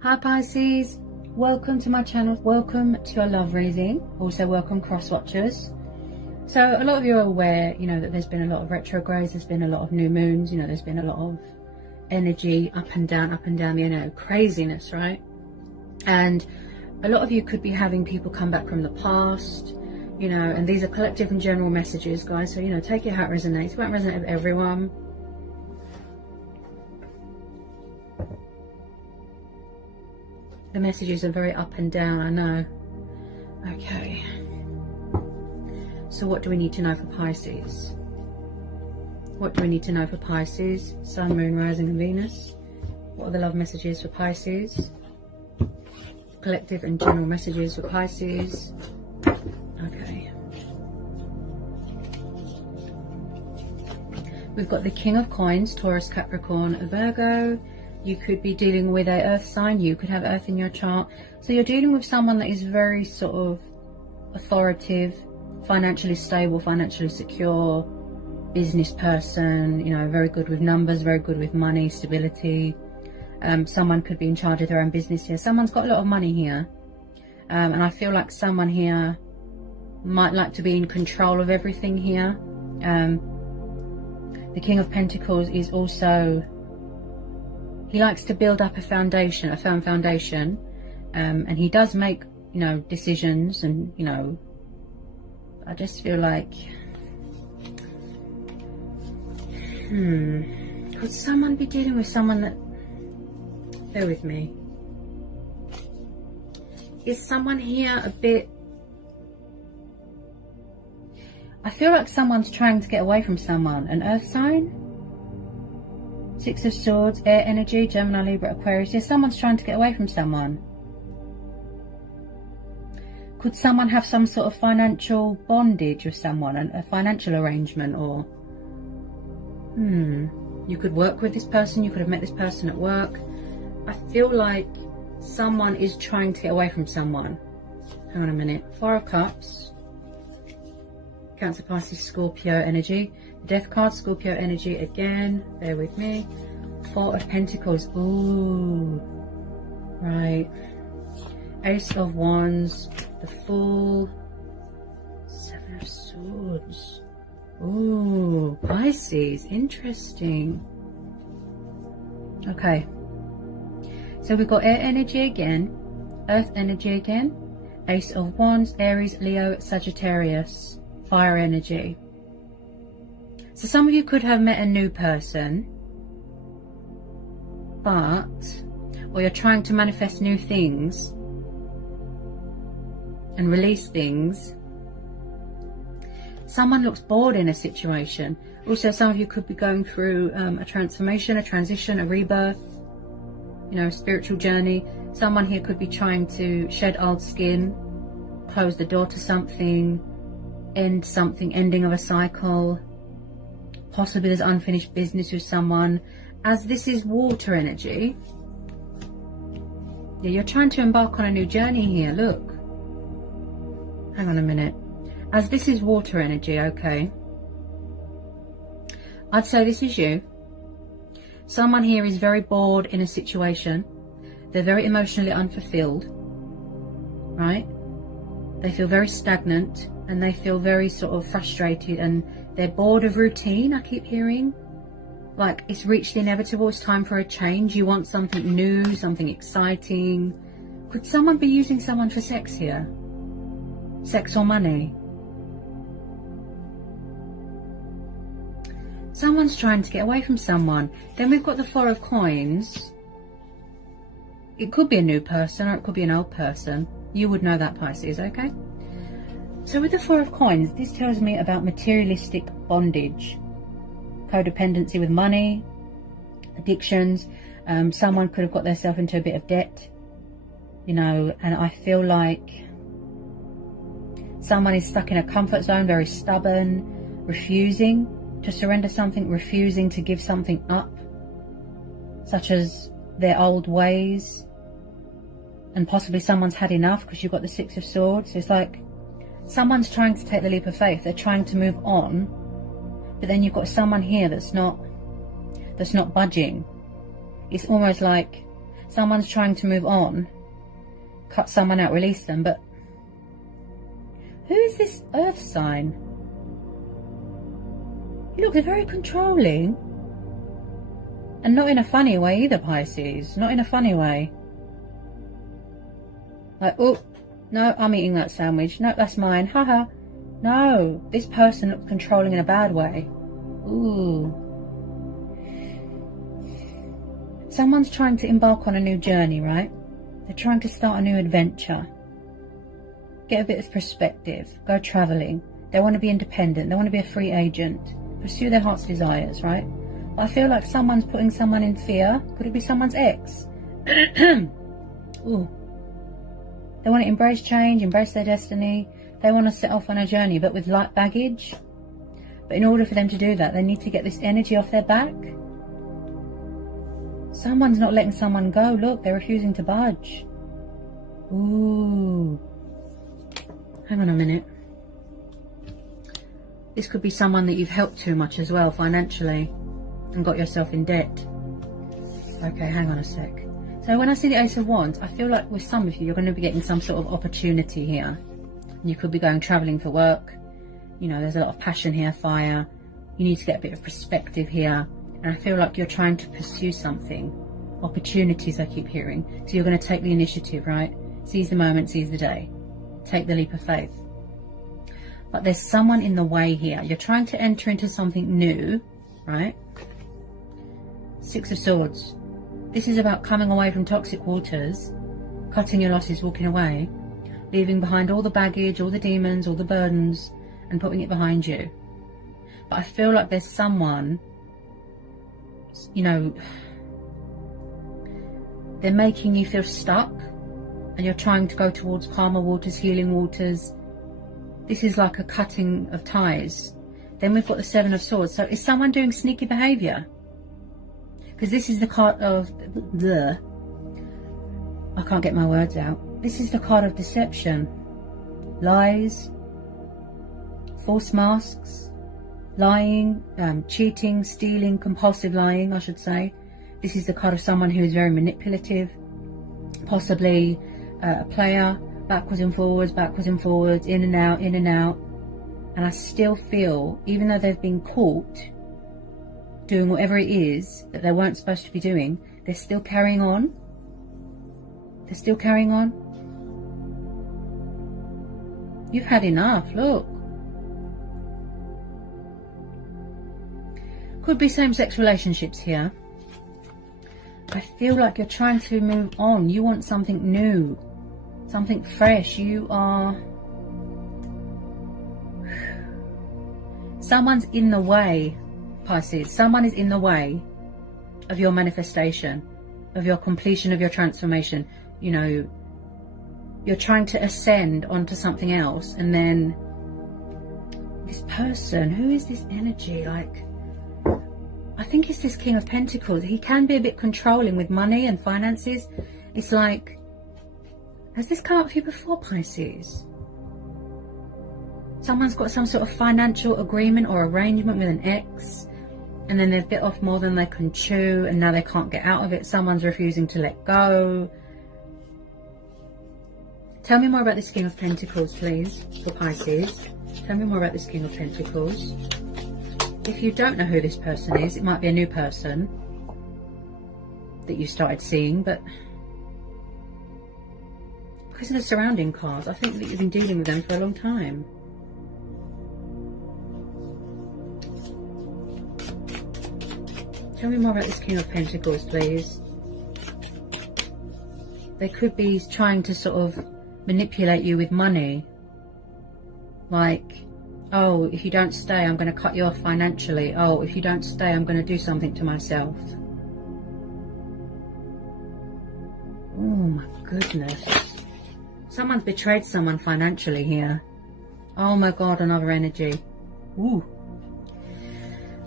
Hi Pisces, welcome to my channel, welcome to a love reading, also welcome cross watchers. So a lot of you are aware, that there's been a lot of retrogrades, there's been a lot of new moons, there's been a lot of energy up and down, craziness, right? And a lot of you could be having people come back from the past, and these are collective and general messages, guys. So, take it how it resonates. It won't resonate with everyone. The messages are very up and down, I know. Okay. So what do we need to know for Pisces? What do we need to know for Pisces? Sun, Moon, Rising and Venus. What are the love messages for Pisces? Collective and general messages for Pisces. Okay. We've got the King of Coins, Taurus, Capricorn, Virgo. You could be dealing with a earth sign. You could have earth in your chart. So you're dealing with someone that is very sort of authoritative, financially stable, financially secure, business person, very good with numbers, very good with money, stability. Someone could be in charge of their own business here. Someone's got a lot of money here. And I feel like someone here might like to be in control of everything here. The King of Pentacles is also... he likes to build up a foundation, a firm foundation, and he does make, decisions, and, I just feel like, could someone be dealing with someone that, bear with me, is someone here a bit, I feel like someone's trying to get away from someone, an earth sign? Six of Swords, air energy, Gemini, Libra, Aquarius. Yeah, someone's trying to get away from someone. Could someone have some sort of financial bondage with someone, a financial arrangement, or... you could work with this person, you could have met this person at work. I feel like someone is trying to get away from someone. Hang on a minute. Four of Cups. Cancer, Pisces, Scorpio energy. Death card, Scorpio energy again. Bear with me. Four of Pentacles. Ooh. Right. Ace of Wands. The Fool. Seven of Swords. Ooh. Pisces. Interesting. Okay. So we've got air energy again. Earth energy again. Ace of Wands. Aries, Leo, Sagittarius. Fire energy. So some of you could have met a new person, or you're trying to manifest new things and release things. Someone looks bored in a situation. Also, some of you could be going through a transformation, a transition, a rebirth, spiritual journey. Someone here could be trying to shed old skin, close the door to something, end something, ending of a cycle. Possibly there's unfinished business with someone. As this is water energy, yeah, you're trying to embark on a new journey here. Look, hang on a minute. As this is water energy, okay, I'd say this is you. Someone here is very bored in a situation. They're very emotionally unfulfilled, right? They feel very stagnant, and they feel very sort of frustrated, and they're bored of routine. I keep hearing like it's reached the inevitable. It's time for a change. You want something new, something exciting. Could someone be using someone for sex here? Sex or money? Someone's trying to get away from someone. Then we've got the Four of Coins. It could be a new person, or it could be an old person. You would know that, Pisces, okay? So with the Four of Coins, this tells me about materialistic bondage, codependency with money, addictions. Someone could have got themselves into a bit of debt, and I feel like someone is stuck in a comfort zone, very stubborn, refusing to surrender something, refusing to give something up, such as their old ways. And possibly someone's had enough, because you've got the Six of Swords. So it's like someone's trying to take the leap of faith. They're trying to move on, but then you've got someone here that's not budging. It's almost like Someone's trying to move on, cut someone out, release them. But who is this earth sign? You look, they're very controlling. And not in a funny way either, Pisces. Not in a funny way. Like, oh, no, I'm eating that sandwich. No, that's mine. Haha. No, this person looks controlling in a bad way. Ooh. Someone's trying to embark on a new journey, right? They're trying to start a new adventure. Get a bit of perspective. Go travelling. They want to be independent. They want to be a free agent. Pursue their heart's desires, right? But I feel like someone's putting someone in fear. Could it be someone's ex? Ooh. They want to embrace change, embrace their destiny. They want to set off on a journey, but with light baggage. But in order for them to do that, they need to get this energy off their back. Someone's not letting someone go. Look, they're refusing to budge. Ooh. Hang on a minute. This could be someone that you've helped too much as well, financially, and got yourself in debt. Okay, hang on a sec. So when I see the Ace of Wands, I feel like with some of you, you're going to be getting some sort of opportunity here. You could be going travelling for work. You know, there's a lot of passion here, fire. You need to get a bit of perspective here. And I feel like you're trying to pursue something. Opportunities, I keep hearing. So you're going to take the initiative, right? Seize the moment, seize the day. Take the leap of faith. But there's someone in the way here. You're trying to enter into something new, right? Six of Swords. This is about coming away from toxic waters, cutting your losses, walking away, leaving behind all the baggage, all the demons, all the burdens, and putting it behind you. But I feel like there's someone, you know, they're making you feel stuck, and you're trying to go towards calmer waters, healing waters. This is like a cutting of ties. Then we've got the Seven of Swords. So is someone doing sneaky behaviour? Because this is the card of the... I can't get my words out. This is the card of deception. Lies. False masks. Lying. Cheating. Stealing. Compulsive lying, I should say. This is the card of someone who is very manipulative. Possibly a player. Backwards and forwards, in and out, in and out. And I still feel, even though they've been caught doing whatever it is that they weren't supposed to be doing, they're still carrying on. They're still carrying on. You've had enough, look. Could be same-sex relationships here. I feel like you're trying to move on. You want something new. Something fresh. You are... Someone's in the way, Pisces. Someone is in the way of your manifestation, of your completion of your transformation. You know, you're trying to ascend onto something else, and then this person, who is this energy? Like, I think it's this King of Pentacles. He can be a bit controlling with money and finances. It's like, has this come up for you before, Pisces? Someone's got some sort of financial agreement or arrangement with an ex, and then they've bit off more than they can chew, and now they can't get out of it. Someone's refusing to let go. Tell me more about this King of Pentacles, please, for Pisces. Tell me more about this King of Pentacles. If you don't know who this person is, it might be a new person that you started seeing, but because of the surrounding cards, I think that you've been dealing with them for a long time. Tell me more about this King of Pentacles, please. They could be trying to sort of manipulate you with money. Like, oh, if you don't stay, I'm going to cut you off financially. Oh, if you don't stay, I'm going to do something to myself. Oh my goodness. Someone's betrayed someone financially here. Oh my God, another energy. Ooh.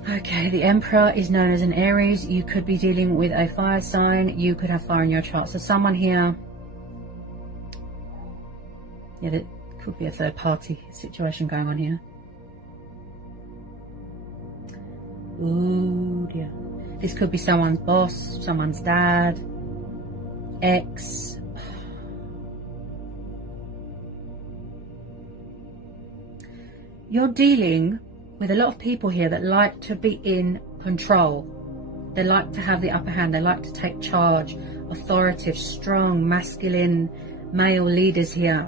Okay, the Emperor is known as an Aries. You could be dealing with a fire sign. You could have fire in your chart. So someone here... Yeah, there could be a third party situation going on here. Ooh, dear. This could be someone's boss, someone's dad. ex. You're dealing with a lot of people here that like to be in control. They like to have the upper hand. They like to take charge. Authoritative, strong, masculine male leaders here.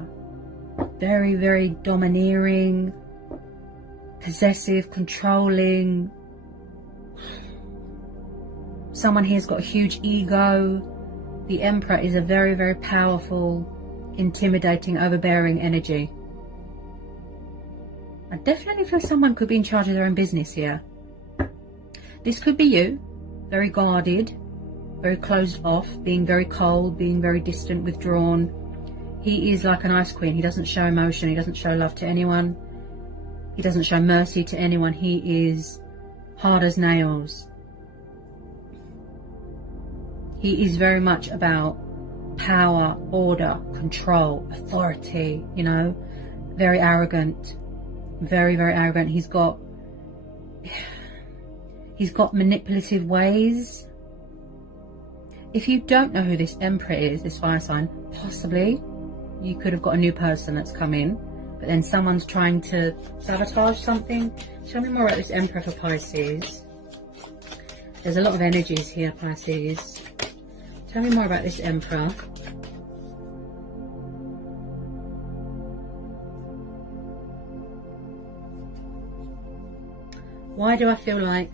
Very, very domineering, possessive, controlling. Someone here's got a huge ego. The Emperor is a very, very powerful, intimidating, overbearing energy. I definitely feel someone could be in charge of their own business here. This could be you, very guarded, very closed off, being very cold, being very distant, withdrawn. He is like an ice queen. He doesn't show emotion. He doesn't show love to anyone. He doesn't show mercy to anyone. He is hard as nails. He is very much about power, order, control, authority, you know, very arrogant, very, very arrogant. He's got manipulative ways. If you don't know who this Emperor is, this fire sign, possibly you could have got a new person that's come in, but then someone's trying to sabotage something. Tell me more about this Emperor for Pisces. There's a lot of energies here, Pisces. Tell me more about this Emperor. Why do I feel like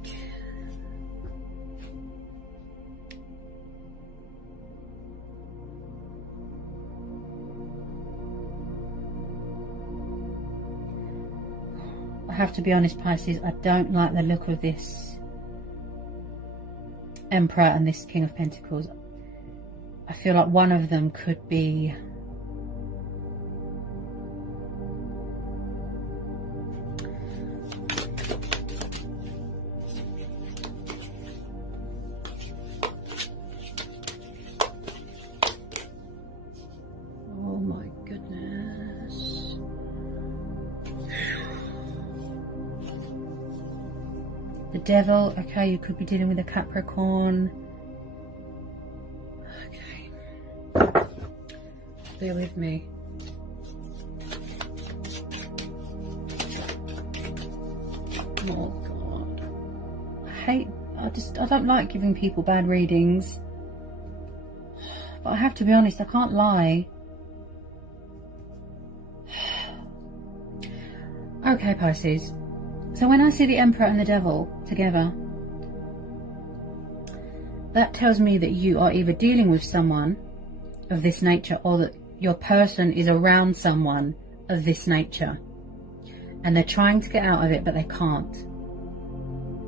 I have to be honest, Pisces, I don't like the look of this Emperor and this King of Pentacles. I feel like one of them could be the Devil. Okay, you could be dealing with a Capricorn. Okay, bear with me. Oh God, I don't like giving people bad readings, but I have to be honest, I can't lie. Okay, Pisces. So when I see the Emperor and the Devil together, that tells me that you are either dealing with someone of this nature, or that your person is around someone of this nature, and they're trying to get out of it, but they can't.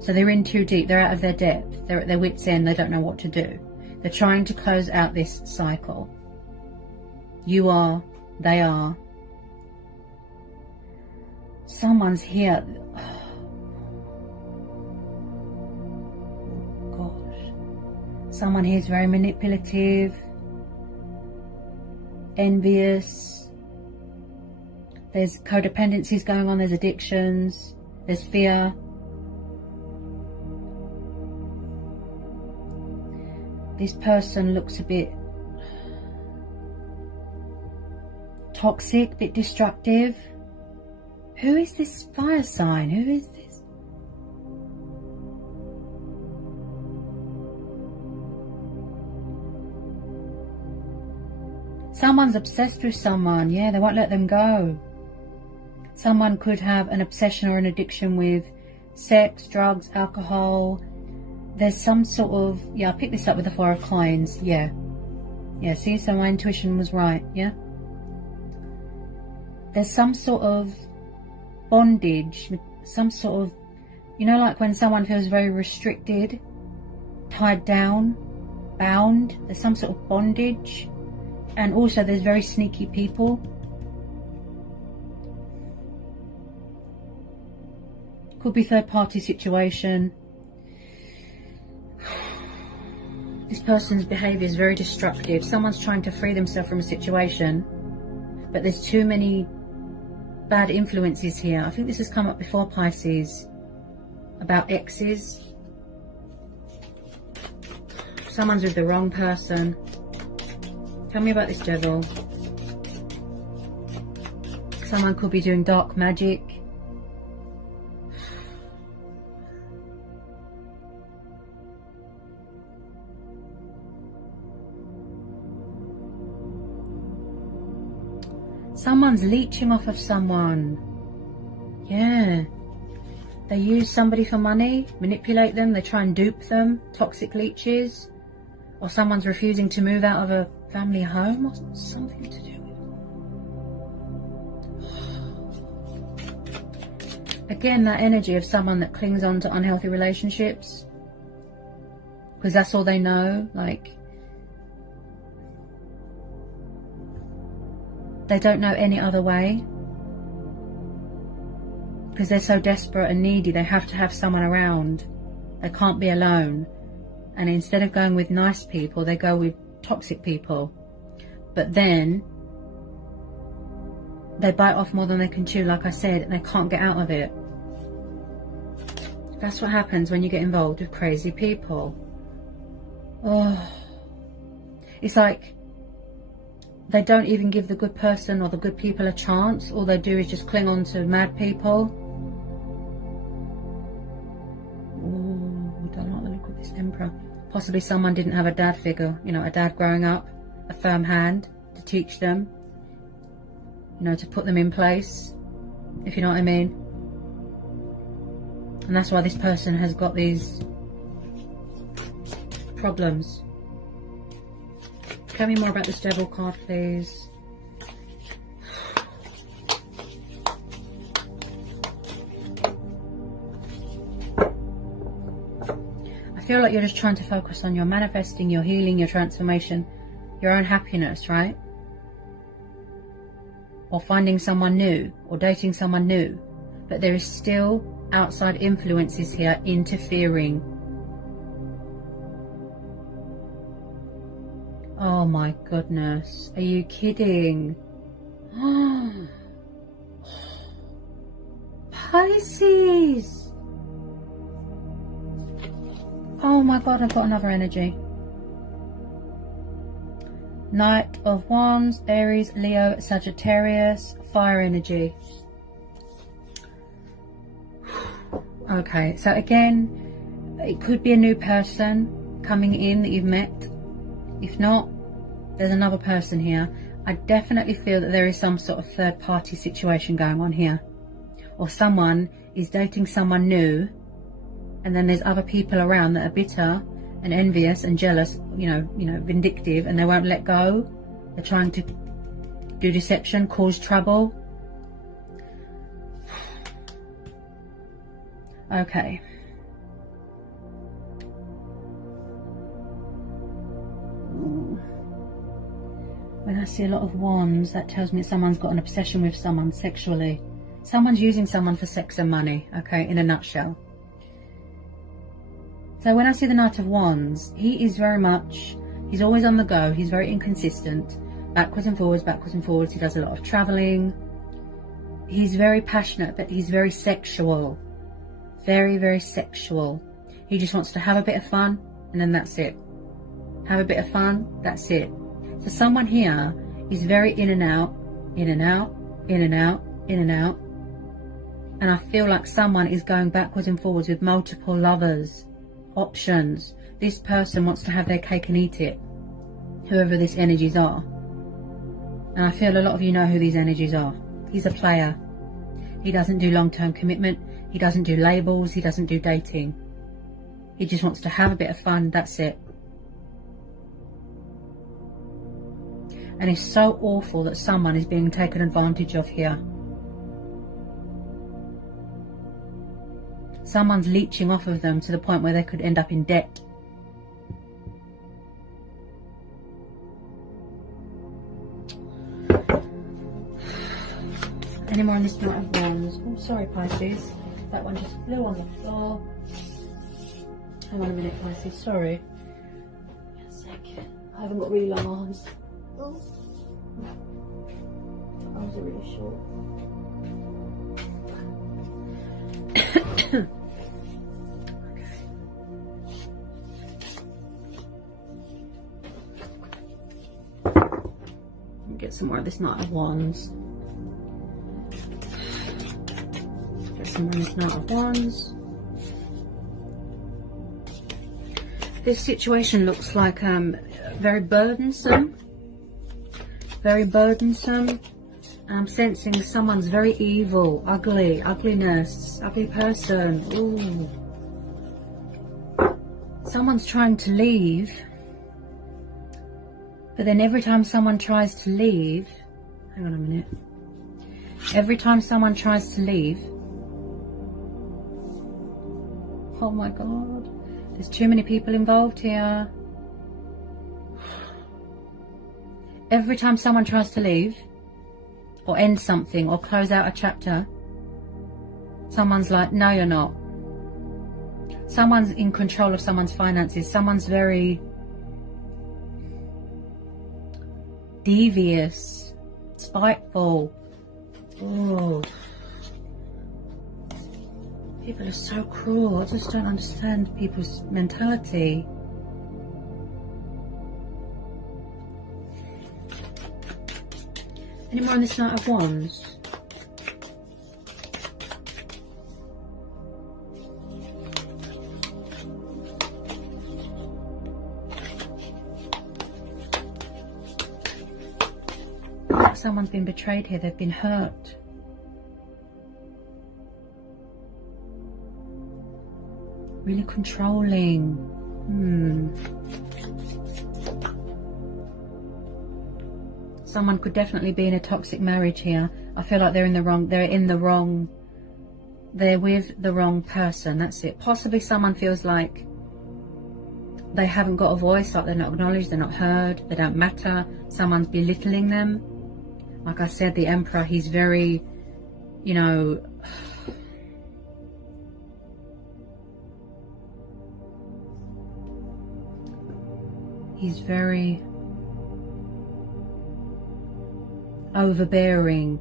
So they're in too deep, they're out of their depth, they're at their wits' end, they don't know what to do. They're trying to close out this cycle. You are, they are. Someone's here. Someone here is very manipulative, envious. There's codependencies going on, there's addictions, there's fear. This person looks a bit toxic, a bit destructive. Who is this fire sign? Who is this? Someone's obsessed with someone. Yeah, they won't let them go. Someone could have an obsession or an addiction with sex, drugs, alcohol. There's some sort of, yeah, I picked this up with the Four of Coins. Yeah, see, so my intuition was right. Yeah, there's some sort of bondage, some sort of, you know, like when someone feels very restricted, tied down, bound. There's some sort of bondage. And also there's very sneaky people. Could be third party situation. This person's behaviour is very destructive. Someone's trying to free themselves from a situation, but there's too many bad influences here. I think this has come up before, Pisces, about exes. Someone's with the wrong person. Tell me about this devil. Someone could be doing dark magic. Someone's leeching off of someone. Yeah. They use somebody for money, manipulate them, they try and dupe them, toxic leeches. Or someone's refusing to move out of a family home, or something to do with. Again, that energy of someone that clings on to unhealthy relationships. Because that's all they know, like... They don't know any other way. Because they're so desperate and needy, they have to have someone around. They can't be alone. And instead of going with nice people, they go with toxic people. But then, they bite off more than they can chew, like I said, and they can't get out of it. That's what happens when you get involved with crazy people. Oh. It's like, they don't even give the good person or the good people a chance. All they do is just cling on to mad people. Don't like the look of this Emperor. Possibly someone didn't have a dad figure, you know, a dad growing up, a firm hand to teach them, you know, to put them in place, if you know what I mean. And that's why this person has got these problems. Tell me more about this devil card, please. I feel like you're just trying to focus on your manifesting, your healing, your transformation, your own happiness, right? Or finding someone new, or dating someone new. But there is still outside influences here interfering. Oh my goodness. Are you kidding? Pisces! Oh my god, I've got another energy. Knight of Wands, Aries, Leo, Sagittarius, fire energy. Okay, so again, it could be a new person coming in that you've met. If not, there's another person here. I definitely feel that there is some sort of third party situation going on here. Or someone is dating someone new, and then there's other people around that are bitter and envious and jealous, you know, vindictive, and they won't let go. They're trying to do deception, cause trouble. Okay. When I see a lot of wands, that tells me someone's got an obsession with someone sexually. Someone's using someone for sex and money, okay, in a nutshell. So when I see the Knight of Wands, he is very much, he's always on the go, he's very inconsistent, backwards and forwards, he does a lot of travelling. He's very passionate, but he's very sexual. Very, very sexual. He just wants to have a bit of fun, and then that's it. Have a bit of fun, that's it. So someone here is very in and out, in and out, in and out, in and out. And I feel like someone is going backwards and forwards with multiple lovers, options. This person wants to have their cake and eat it, whoever these energies are. And I feel a lot of you know who these energies are. He's a player. He doesn't do long-term commitment. He doesn't do labels. He doesn't do dating. He just wants to have a bit of fun, that's it. And it's so awful that someone is being taken advantage of here. Someone's leeching off of them to the point where they could end up in debt. Any more on this Knight of Wands? Oh, sorry, Pisces. That one just flew on the floor. Hang on a minute, Pisces. Sorry. A sec. I haven't got really long arms. Oh. Arms are really short. Get some more of this Knight of Wands. Get some more of this Knight of Wands. This situation looks like very burdensome. Very burdensome. I'm sensing someone's very evil, ugly, ugliness, ugly person. Ooh. Someone's trying to leave. But then every time someone tries to leave, hang on a minute. Every time someone tries to leave, oh my God, there's too many people involved here. Every time someone tries to leave, or end something, or close out a chapter, someone's like, no, you're not. Someone's in control of someone's finances. Someone's very devious, spiteful. Oh, people are so cruel. I just don't understand people's mentality. Any more on this Knight of Wands? Someone's been betrayed here. They've been hurt. Really controlling. Someone could definitely be in a toxic marriage here. I feel like they're with the wrong person. That's it. Possibly someone feels like they haven't got a voice, like they're not acknowledged, they're not heard, they don't matter. Someone's belittling them. Like I said, the Emperor, he's very, you know, he's very overbearing,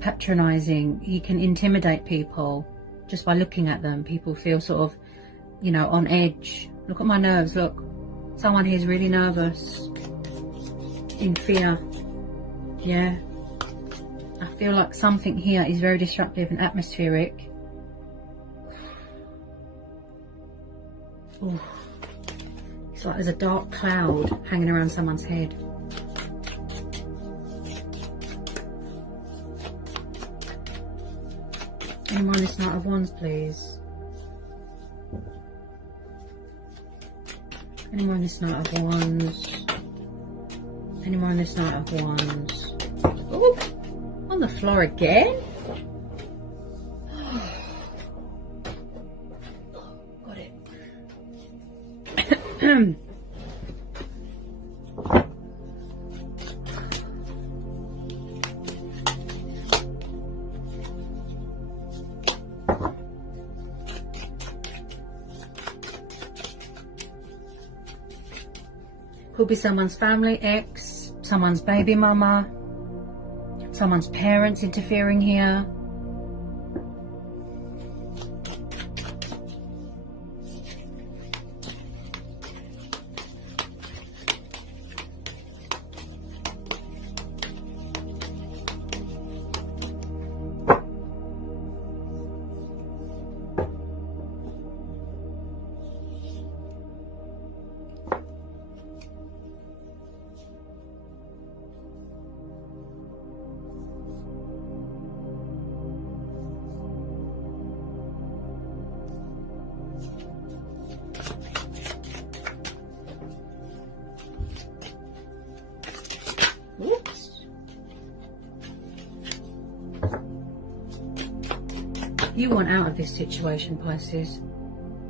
patronizing. He can intimidate people just by looking at them. People feel sort of, you know, on edge. Look at my nerves, look. Someone here is really nervous, in fear. Yeah. I feel like something here is very disruptive and atmospheric. Ooh. It's like there's a dark cloud hanging around someone's head. Any more on this Knight of Wands, please? Any more on this Knight of Wands? Any more on this Knight of Wands? Oh, on the floor again? Got it. Could be someone's family, ex, someone's baby mama, someone's parents interfering here. You want out of this situation, Pisces.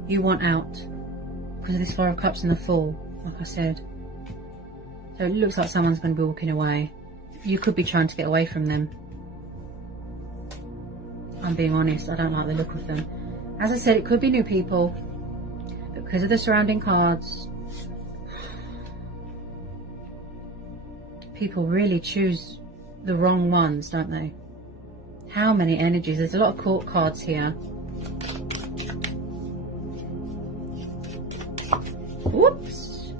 You want out because of this Four of Cups and the Fool, like I said. So it looks like someone's going to be walking away. You could be trying to get away from them. I'm being honest, I don't like the look of them. As I said, it could be new people, but because of the surrounding cards, people really choose the wrong ones, don't they? How many energies? There's a lot of court cards here. Whoops.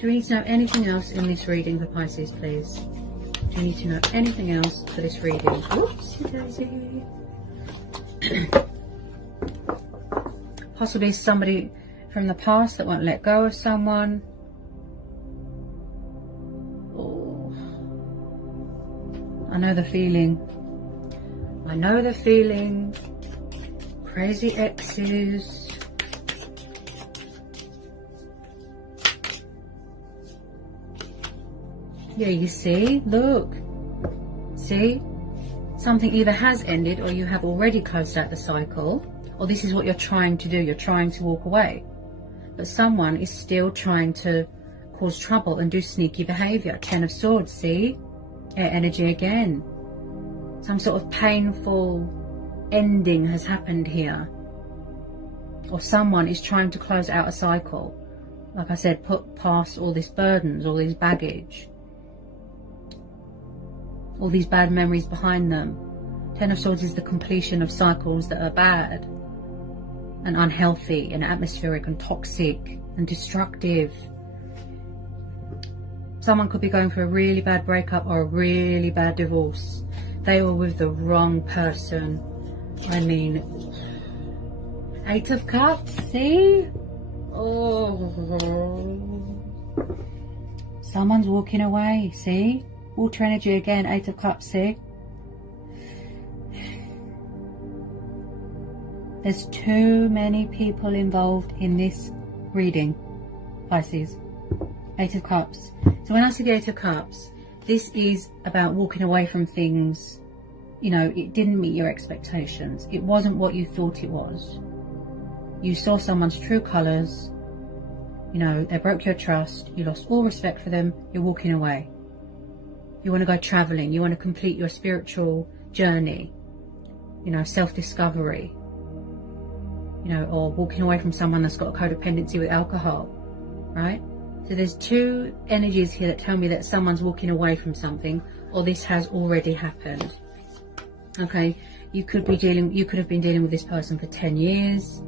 Do we need to know anything else in this reading for Pisces, please? Do you need to know anything else for this reading? Whoopsie daisy. Possibly somebody from the past that won't let go of someone. Oh, I know the feeling. I know the feeling. Crazy exes. Yeah, you see, look, see, something either has ended or you have already closed out the cycle, or this is what you're trying to do, you're trying to walk away, but someone is still trying to cause trouble and do sneaky behavior. 10 of Swords, see, air energy again, some sort of painful ending has happened here, or someone is trying to close out a cycle, like I said, put past all these burdens, all these baggage, all these bad memories behind them. 10 of Swords is the completion of cycles that are bad and unhealthy and atmospheric and toxic and destructive. Someone could be going through a really bad breakup or a really bad divorce. They were with the wrong person. I mean, 8 of Cups, see? Oh, someone's walking away, see? Water energy again, 8 of Cups, see? There's too many people involved in this reading, Pisces. 8 of Cups. So when I say the 8 of Cups, this is about walking away from things, you know, it didn't meet your expectations. It wasn't what you thought it was. You saw someone's true colours, you know, they broke your trust, you lost all respect for them, you're walking away. You want to go travelling, you want to complete your spiritual journey, you know, self-discovery, you know, or walking away from someone that's got a codependency with alcohol, right? So there's two energies here that tell me that someone's walking away from something, or this has already happened. Okay, you could have been dealing with this person for 10 years,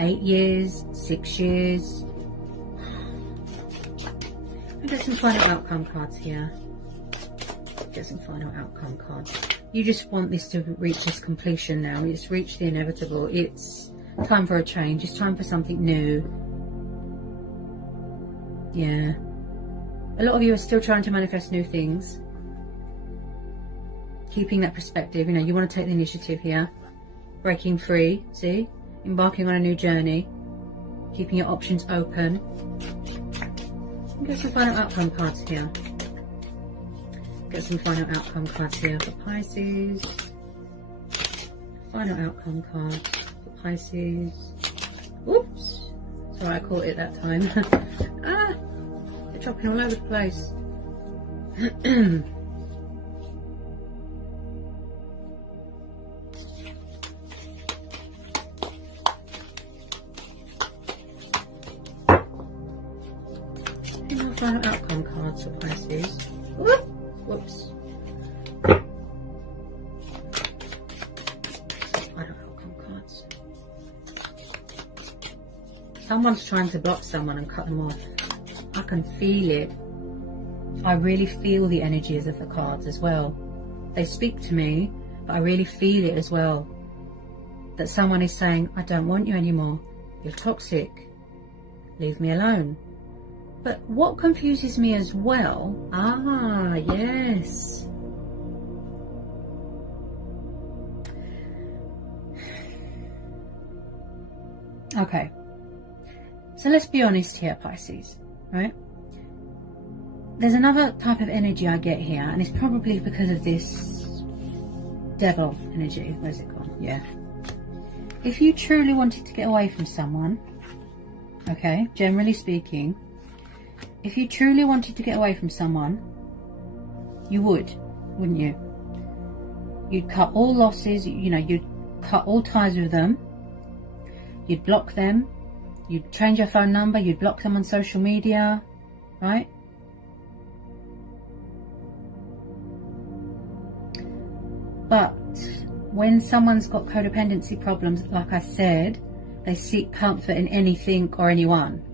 8 years, 6 years. I'll get some final outcome cards here. Get some final outcome cards. You just want this to reach this completion now. It's reached the inevitable. It's time for a change. It's time for something new. Yeah. A lot of you are still trying to manifest new things. Keeping that perspective. You know, you want to take the initiative here. Breaking free. See? Embarking on a new journey. Keeping your options open. Get some final outcome cards here. Get some final outcome cards here for Pisces. Final outcome cards for Pisces. Oops. Sorry, I caught it that time. Ah! They're dropping all over the place. Final outcome cards for Pisces. Whoop. Whoops. Final outcome cards. Someone's trying to block someone and cut them off. I can feel it. I really feel the energies of the cards as well. They speak to me, but I really feel it as well. That someone is saying, I don't want you anymore. You're toxic. Leave me alone. But what confuses me as well, yes. Okay. So let's be honest here, Pisces, right? There's another type of energy I get here, and it's probably because of this devil energy. Where's it gone? Yeah. If you truly wanted to get away from someone, okay, generally speaking, if you truly wanted to get away from someone, you would, wouldn't you? You'd cut all losses, you know, you'd cut all ties with them. You'd block them. You'd change your phone number. You'd block them on social media, right? But when someone's got codependency problems, like I said, they seek comfort in anything or anyone.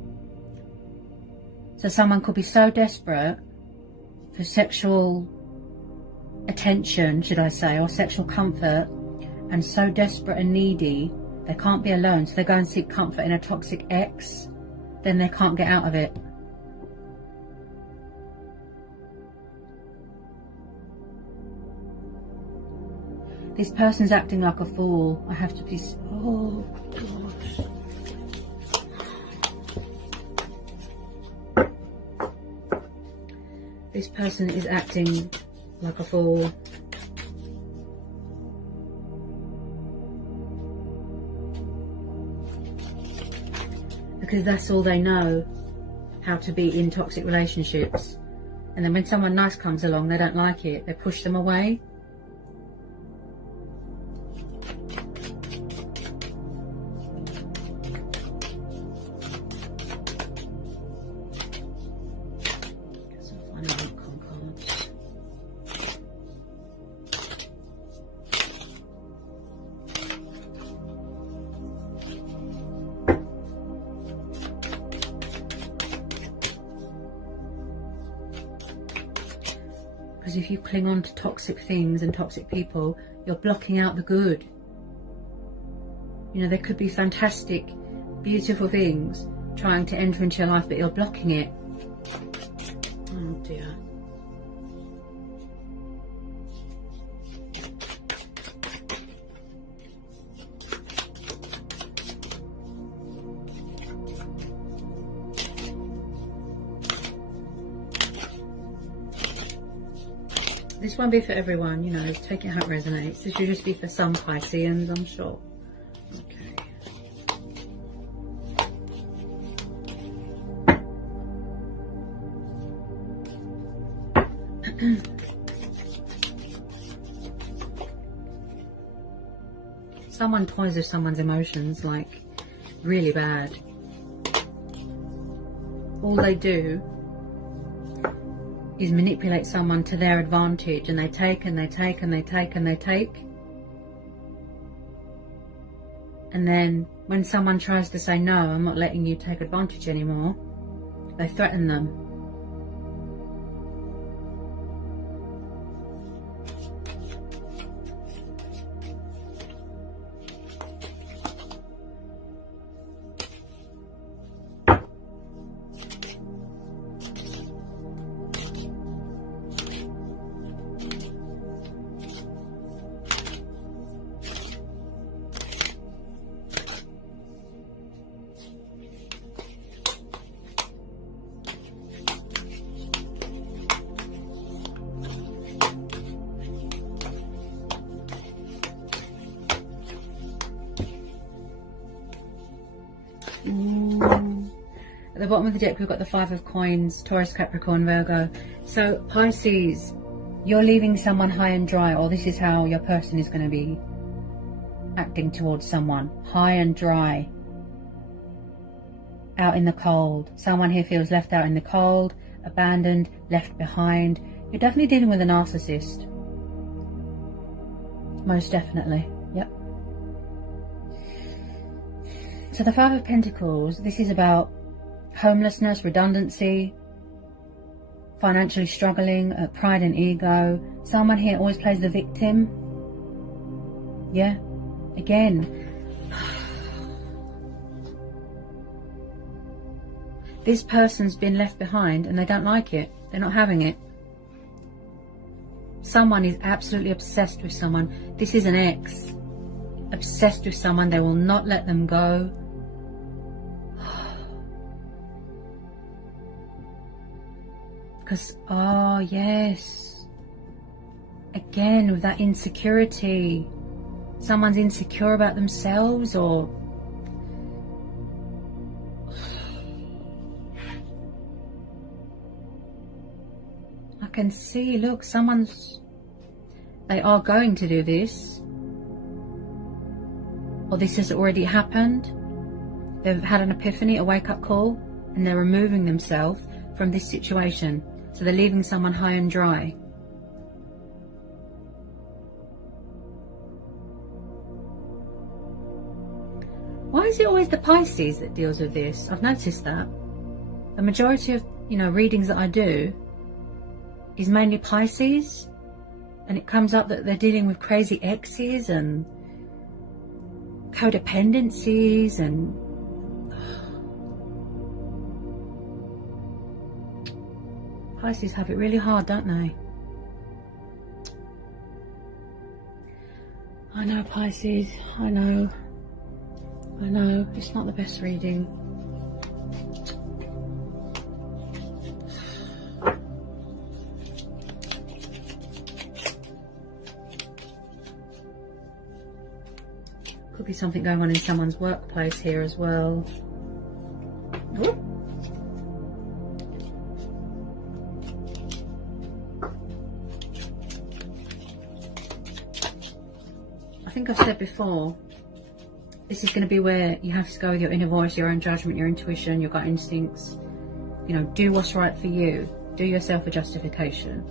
So someone could be so desperate for sexual attention, should I say, or sexual comfort, and so desperate and needy, they can't be alone, so they go and seek comfort in a toxic ex, then they can't get out of it. This person's acting like a fool. I have to be... Oh, gosh. This person is acting like a fool. Because that's all they know, how to be in toxic relationships. And then when someone nice comes along, they don't like it. They push them away. Because if you cling on to toxic things and toxic people, you're blocking out the good. You know, there could be fantastic, beautiful things trying to enter into your life, but you're blocking it. Oh dear. This won't be for everyone, you know, take it how it resonates. This should just be for some Pisceans, I'm sure. Okay. Someone toys with someone's emotions, like, really bad. All they do is manipulate someone to their advantage, and they take and they take and they take and they take. And then when someone tries to say, no, I'm not letting you take advantage anymore, they threaten them. At the bottom of the deck, we've got the Five of Coins, Taurus, Capricorn, Virgo. So Pisces, you're leaving someone high and dry, or this is how your person is going to be acting towards someone. High and dry. Out in the cold. Someone here feels left out in the cold, abandoned, left behind. You're definitely dealing with a narcissist. Most definitely. Yep. So the Five of Pentacles, this is about homelessness, redundancy, financially struggling, pride and ego. Someone here always plays the victim. Yeah, again. This person's been left behind and they don't like it. They're not having it. Someone is absolutely obsessed with someone. This is an ex. Obsessed with someone. They will not let them go. Because, oh yes, again with that insecurity, someone's insecure about themselves, or I can see, look, they are going to do this, or this has already happened. They've had an epiphany, a wake-up call, and they're removing themselves from this situation. So they're leaving someone high and dry. Why is it always the Pisces that deals with this? I've noticed that. The majority of you know, readings that I do is mainly Pisces, and it comes up that they're dealing with crazy exes and codependencies, and Pisces have it really hard, don't they? I know, Pisces, I know, it's not the best reading. Could be something going on in someone's workplace here as well. Ooh. I think I've said before, this is going to be where you have to go with your inner voice, your own judgment, your intuition, your gut instincts. You know, do what's right for you. Do yourself a justification.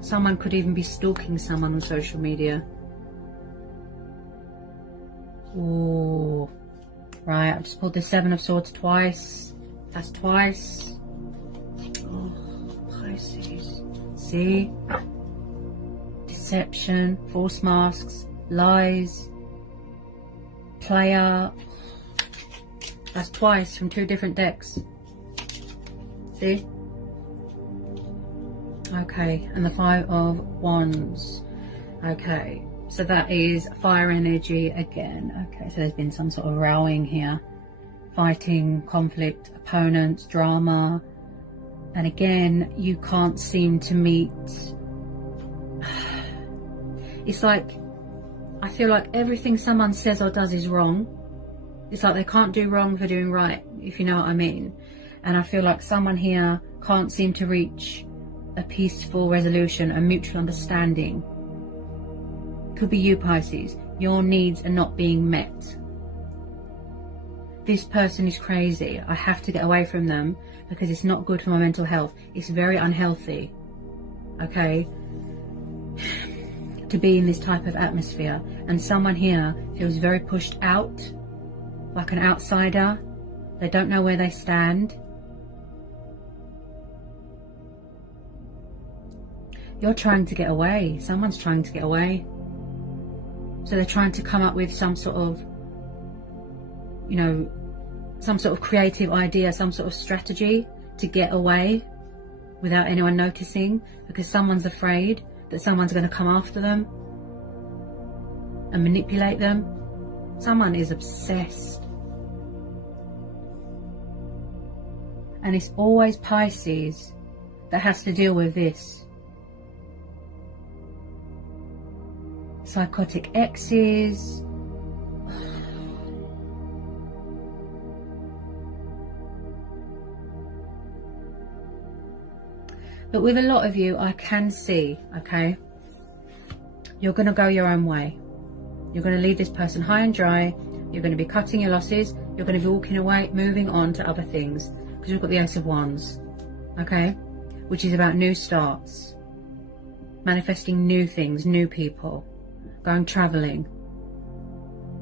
Someone could even be stalking someone on social media. Oh, right, I've just pulled the Seven of Swords twice. That's twice. Oh, Pisces. See? Deception, false masks, lies, player. That's twice from 2 different decks. See? Okay, and the Five of Wands. Okay, so that is fire energy again. Okay, so there's been some sort of rowing here. Fighting, conflict, opponents, drama. And again, you can't seem to meet. It's like, I feel like everything someone says or does is wrong. It's like they can't do wrong for doing right, if you know what I mean. And I feel like someone here can't seem to reach a peaceful resolution, a mutual understanding. Could be you, Pisces. Your needs are not being met. This person is crazy. I have to get away from them because it's not good for my mental health. It's very unhealthy, okay, to be in this type of atmosphere. And someone here feels very pushed out, like an outsider. They don't know where they stand. You're trying to get away. Someone's trying to get away. So they're trying to come up with some sort of, you know, some sort of creative idea, some sort of strategy to get away without anyone noticing, because someone's afraid that someone's going to come after them and manipulate them. Someone is obsessed. And it's always Pisces that has to deal with this. Psychotic exes. But with a lot of you, I can see, okay, you're going to go your own way. You're going to leave this person high and dry. You're going to be cutting your losses. You're going to be walking away, moving on to other things. Because we've got the Ace of Wands, okay, which is about new starts, manifesting new things, new people, going traveling,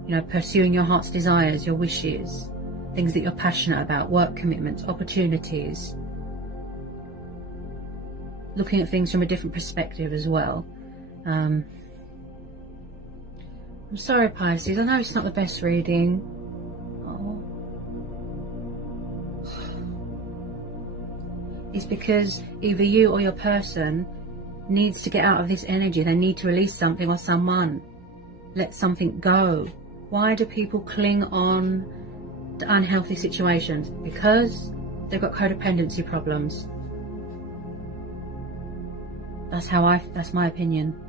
you know, pursuing your heart's desires, your wishes, things that you're passionate about, work commitments, opportunities, looking at things from a different perspective as well. I'm sorry, Pisces, I know it's not the best reading. Oh. It's because either you or your person needs to get out of this energy. They need to release something or someone. Let something go. Why do people cling on to unhealthy situations? Because they've got codependency problems. That's my opinion.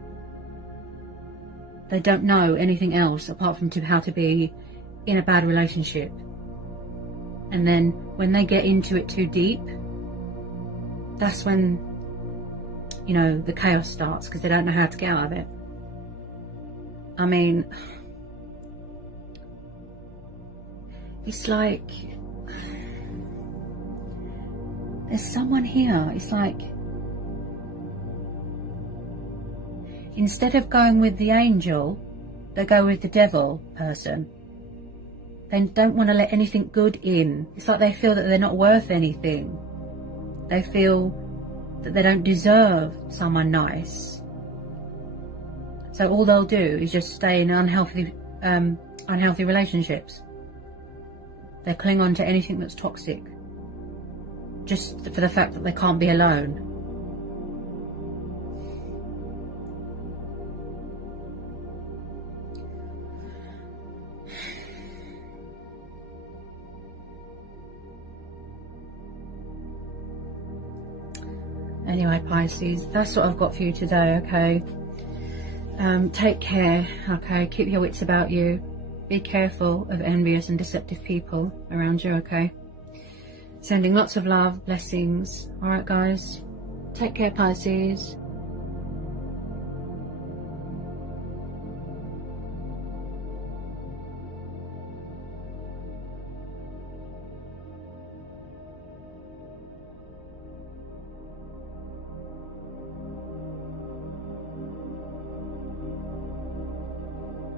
They don't know anything else apart from how to be in a bad relationship. And then when they get into it too deep, that's when, you know, the chaos starts, because they don't know how to get out of it. I mean, it's like there's someone here. It's like, instead of going with the angel, they go with the devil person. They don't want to let anything good in. It's like they feel that they're not worth anything. They feel that they don't deserve someone nice. So all they'll do is just stay in unhealthy relationships. They cling on to anything that's toxic, just for the fact that they can't be alone. Anyway, Pisces, that's what I've got for you today, okay? Take care, okay? Keep your wits about you. Be careful of envious and deceptive people around you, okay? Sending lots of love, blessings. Alright, guys? Take care, Pisces.